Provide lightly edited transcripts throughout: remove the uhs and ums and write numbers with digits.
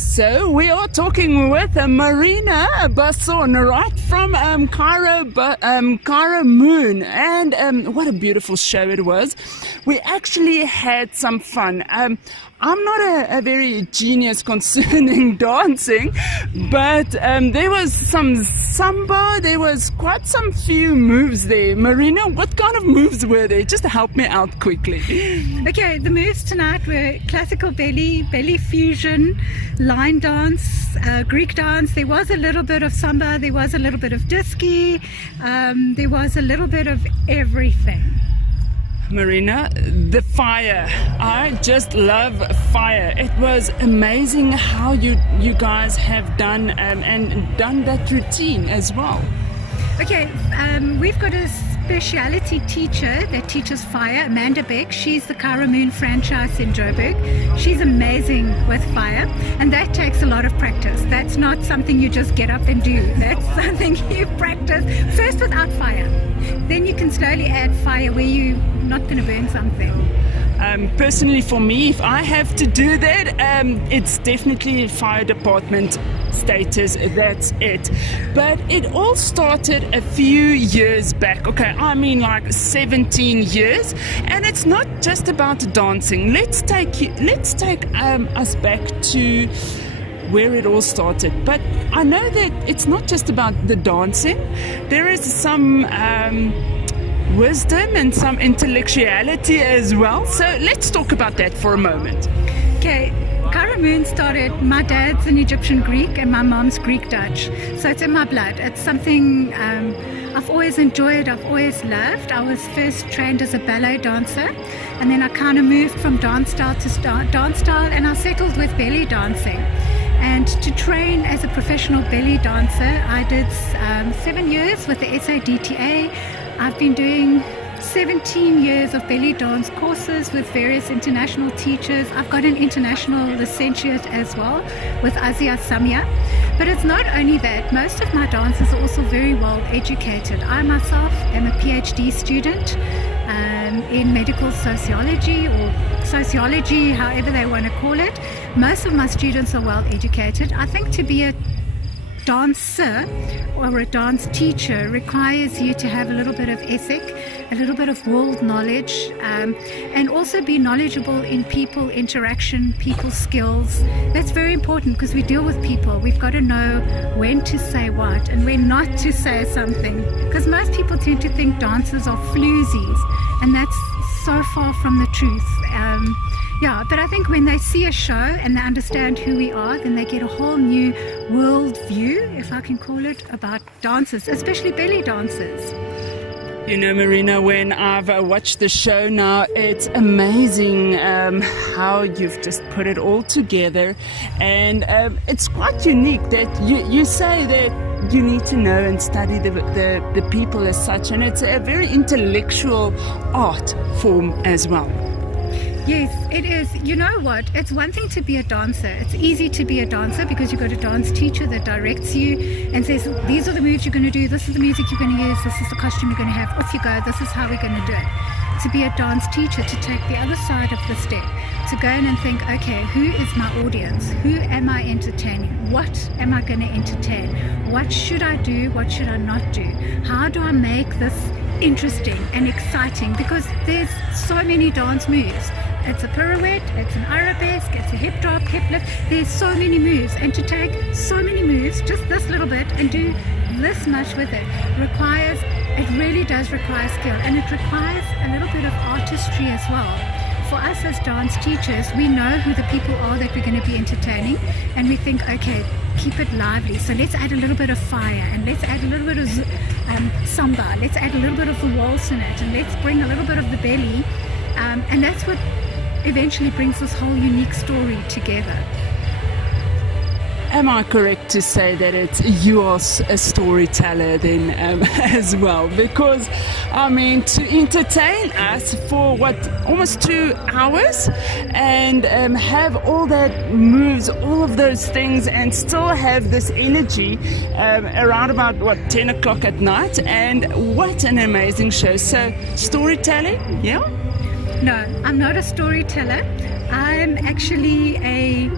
So we are talking with Marina Basson right from Cairo Moon, and what a beautiful show it was. We actually had some fun. I'm not a very genius concerning dancing, but there was some samba, there was quite some few moves there. Marina, what kind of moves were there? Just help me out quickly. Okay, the moves tonight were classical belly fusion, line dance, Greek dance. There was a little bit of samba, there was a little bit of disky, there was a little bit of everything. Marina, the fire. I just love fire. It was amazing how you guys have done and done that routine as well. Okay, we've got a speciality teacher that teaches fire, Amanda Beck. She's the Cairo Moon franchise in Joburg. She's amazing with fire, and that takes a lot of practice. That's not something you just get up and do. That's something you practice first without fire. Then you can slowly add fire where you're not going to burn something. Personally, for me, if I have to do that, it's definitely fire department status, that's it. But it all started a few years back. Okay, I mean like 17 years, and it's not just about dancing. Let's take us back to where it all started. But I know that it's not just about the dancing. There is some wisdom and some intellectuality as well. So let's talk about that for a moment. Okay, Cairo Moon started, my dad's an Egyptian Greek and my mom's Greek Dutch. So it's in my blood. It's something I've always enjoyed, I've always loved. I was first trained as a ballet dancer, and then I kind of moved from dance style to dance style, and I settled with belly dancing. And to train as a professional belly dancer, I did 7 years with the SADTA. I've been doing 17 years of belly dance courses with various international teachers. I've got an international licentiate as well with Azia Samia. But it's not only that, most of my dancers are also very well educated. I myself am a PhD student in medical sociology or sociology, however they want to call it. Most of my students are well educated. I think to be a dancer or a dance teacher requires you to have a little bit of ethic, a little bit of world knowledge, and also be knowledgeable in people interaction, people skills. That's very important because we deal with people. We've got to know when to say what and when not to say something, because most people tend to think dancers are floozies, and that's so far from the truth. Yeah, but I think when they see a show and they understand who we are, then they get a whole new world view, if I can call it, about dancers, especially belly dancers. You know, Marina, when I've watched the show now, it's amazing how you've just put it all together. And it's quite unique that you say that you need to know and study the people as such. And it's a very intellectual art form as well. Yes, it is. You know what? It's one thing to be a dancer. It's easy to be a dancer because you've got a dance teacher that directs you and says, these are the moves you're going to do, this is the music you're going to use, this is the costume you're going to have, off you go, this is how we're going to do it. To be a dance teacher, to take the other side of the step, to go in and think, okay, who is my audience? Who am I entertaining? What am I going to entertain? What should I do? What should I not do? How do I make this interesting and exciting? Because there's so many dance moves. It's a pirouette, it's an arabesque, it's a hip drop, hip lift. There's so many moves, and to take so many moves, just this little bit, and do this much with it really does require skill, and it requires a little bit of artistry as well. For us as dance teachers, we know who the people are that we're going to be entertaining, and we think, okay, keep it lively, so let's add a little bit of fire, and let's add a little bit of samba, let's add a little bit of the waltz in it, and let's bring a little bit of the belly, and that's what eventually brings this whole unique story together. Am I correct to say that you are a storyteller then as well? Because, I mean, to entertain us for almost 2 hours and have all that moves, all of those things, and still have this energy around about 10 o'clock at night, and what an amazing show. So storytelling, yeah? No, I'm not a storyteller. I'm actually a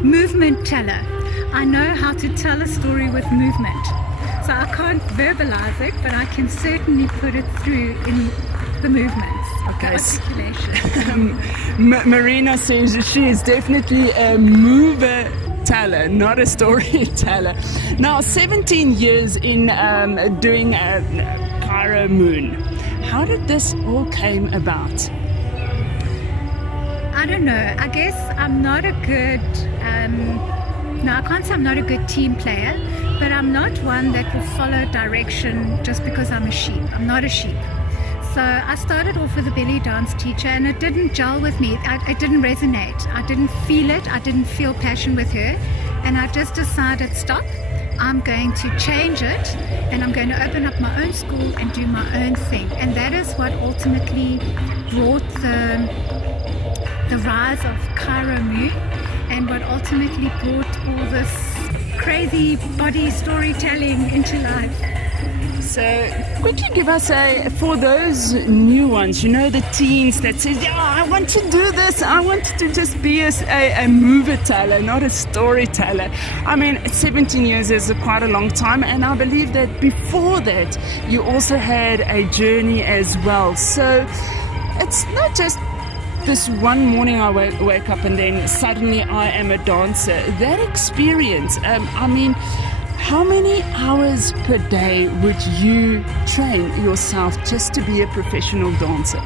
movement movement teller. I know how to tell a story with movement. So I can't verbalize it, but I can certainly put it through in the movements, okay. The articulation. Marina says she is definitely a mover teller, not a storyteller. Now, 17 years in doing Cairo Moon. How did this all came about? I don't know. I guess I'm not a good, no, I can't say I'm not a good team player, but I'm not one that will follow direction just because I'm a sheep. I'm not a sheep. So I started off with a belly dance teacher, and it didn't gel with me. It didn't resonate. I didn't feel it. I didn't feel passion with her. And I just decided, stop. I'm going to change it, and I'm going to open up my own school and do my own thing. And that is what ultimately brought the rise of Cairo Moon, and what ultimately brought all this crazy body storytelling into life. So, could you give us for those new ones, the teens that says, yeah, I want to do this, I want to just be a mover teller, not a storyteller. I mean, 17 years is quite a long time, and I believe that before that, you also had a journey as well. So, it's not just this one morning I wake up and then suddenly I am a dancer. That experience, I mean, how many hours per day would you train yourself just to be a professional dancer?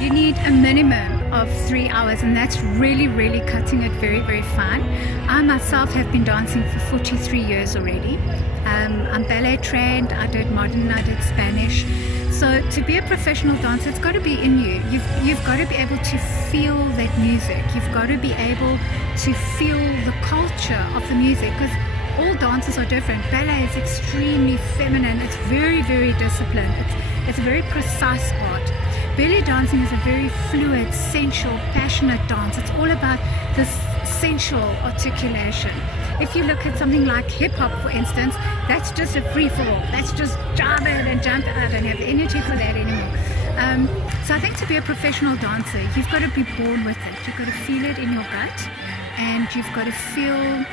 You need a minimum of 3 hours, and that's really, really cutting it very, very fine. I myself have been dancing for 43 years already. I'm ballet trained, I did modern, I did Spanish. So to be a professional dancer, it's got to be in you. You've got to be able to feel that music. You've got to be able to feel the culture of the music, because all dances are different. Ballet is extremely feminine. It's very, very disciplined. It's a very precise art. Belly dancing is a very fluid, sensual, passionate dance. It's all about this sensual articulation. If you look at something like hip-hop, for instance, that's just a free-for-all. That's just jump it and jump it. I don't have the energy for that anymore. So I think to be a professional dancer, you've got to be born with it. You've got to feel it in your gut, and you've got to feel...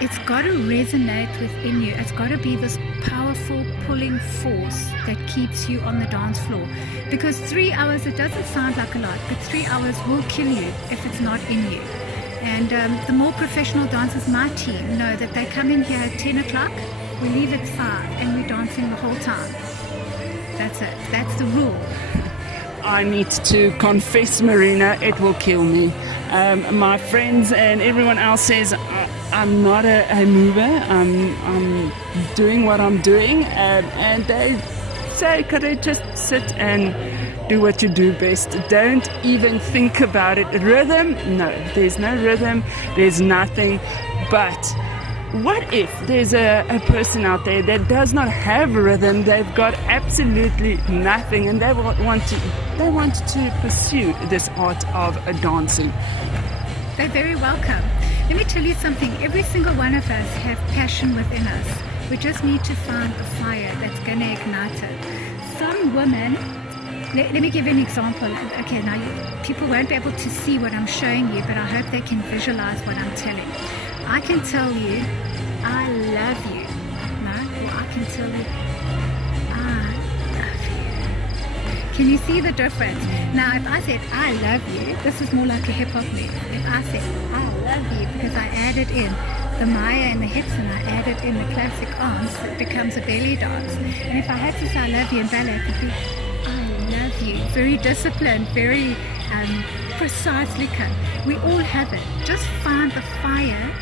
It's got to resonate within you. It's got to be this powerful pulling force that keeps you on the dance floor. Because 3 hours, it doesn't sound like a lot, but 3 hours will kill you if it's not in you. And the more professional dancers, my team, know that they come in here at 10 o'clock, we leave at 5, and we're dancing the whole time. That's it. That's the rule. I need to confess, Marina, it will kill me. My friends and everyone else says I'm not a mover. I'm doing what I'm doing, and they say, could I just sit and do what you do best? Don't even think about it. Rhythm? No, there's no rhythm. There's nothing. But what if there's a person out there that does not have rhythm? They've got absolutely nothing, and they want to pursue this art of dancing. They're very welcome. Let me tell you something. Every single one of us have passion within us. We just need to find the fire that's going to ignite it. Some women, let me give you an example. Okay, now people won't be able to see what I'm showing you, but I hope they can visualize what I'm telling. I can tell you, I love you. No? Or I can tell you, I love you. Can you see the difference? Now, if I said, I love you, this is more like a hip-hop move. If I said, I love you, because I added in the Maya and the hips, and I added in the classic arms, it becomes a belly dance. And if I had to say I love you in ballet, it would be, I love you. Very disciplined, very precisely cut. We all have it. Just find the fire,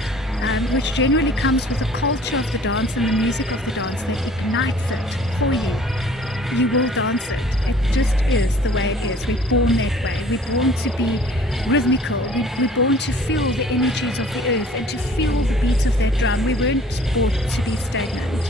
which generally comes with the culture of the dance and the music of the dance that ignites it for you. You will dance it. It just is the way it is. We're born that way. We're born to be rhythmical. We're born to feel the energies of the earth and to feel the beats of that drum. We weren't born to be stagnant.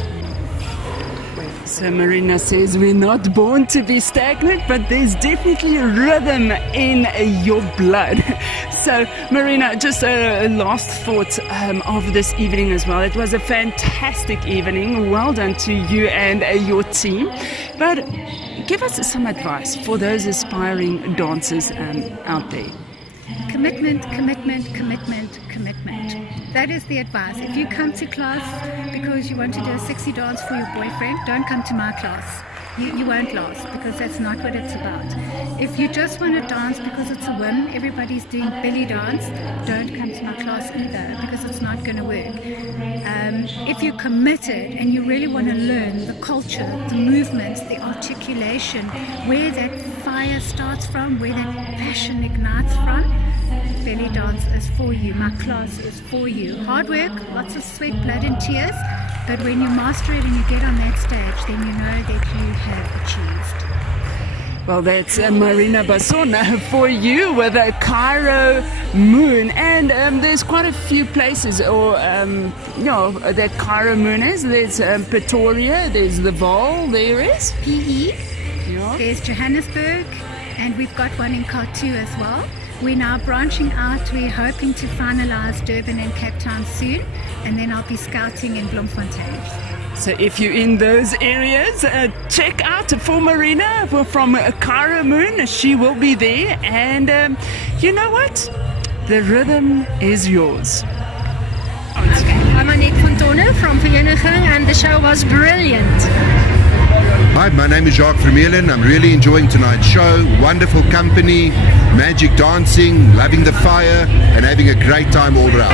So Marina says we're not born to be stagnant, but there's definitely a rhythm in your blood. So Marina, just a last thought of this evening as well. It was a fantastic evening. Well done to you and your team. But give us some advice for those aspiring dancers out there. commitment, commitment, commitment, commitment. That is the advice. If you come to class because you want to do a sexy dance for your boyfriend, don't come to my class. You won't last, because that's not what it's about. If you just want to dance because it's a whim, everybody's doing belly dance, don't come to my class either, because it's not going to work. If you're committed and you really want to learn the culture, the movements, the articulation, where that fire starts from, where that passion ignites from, belly dance is for you. My class is for you. Hard work, lots of sweat, blood and tears, but when you master it and you get on that stage, then you know that you have achieved. Well, that's Marina Basson for you with a Cairo Moon. And there's quite a few places that Cairo Moon is. There's Pretoria, there's the Vaal, there is PE, yeah. There's Johannesburg, and we've got one in Kaatu as well. We're now branching out. We're hoping to finalize Durban and Cape Town soon, and then I'll be scouting in Bloemfontein. So if you're in those areas, check out for Marina from Cairo Moon. She will be there. And you know what? The rhythm is yours. Okay, I'm Anet from Vereniging, and the show was brilliant. Hi, my name is Jacques Vermeulen. I'm really enjoying tonight's show. Wonderful company, magic dancing, loving the fire, and having a great time all around.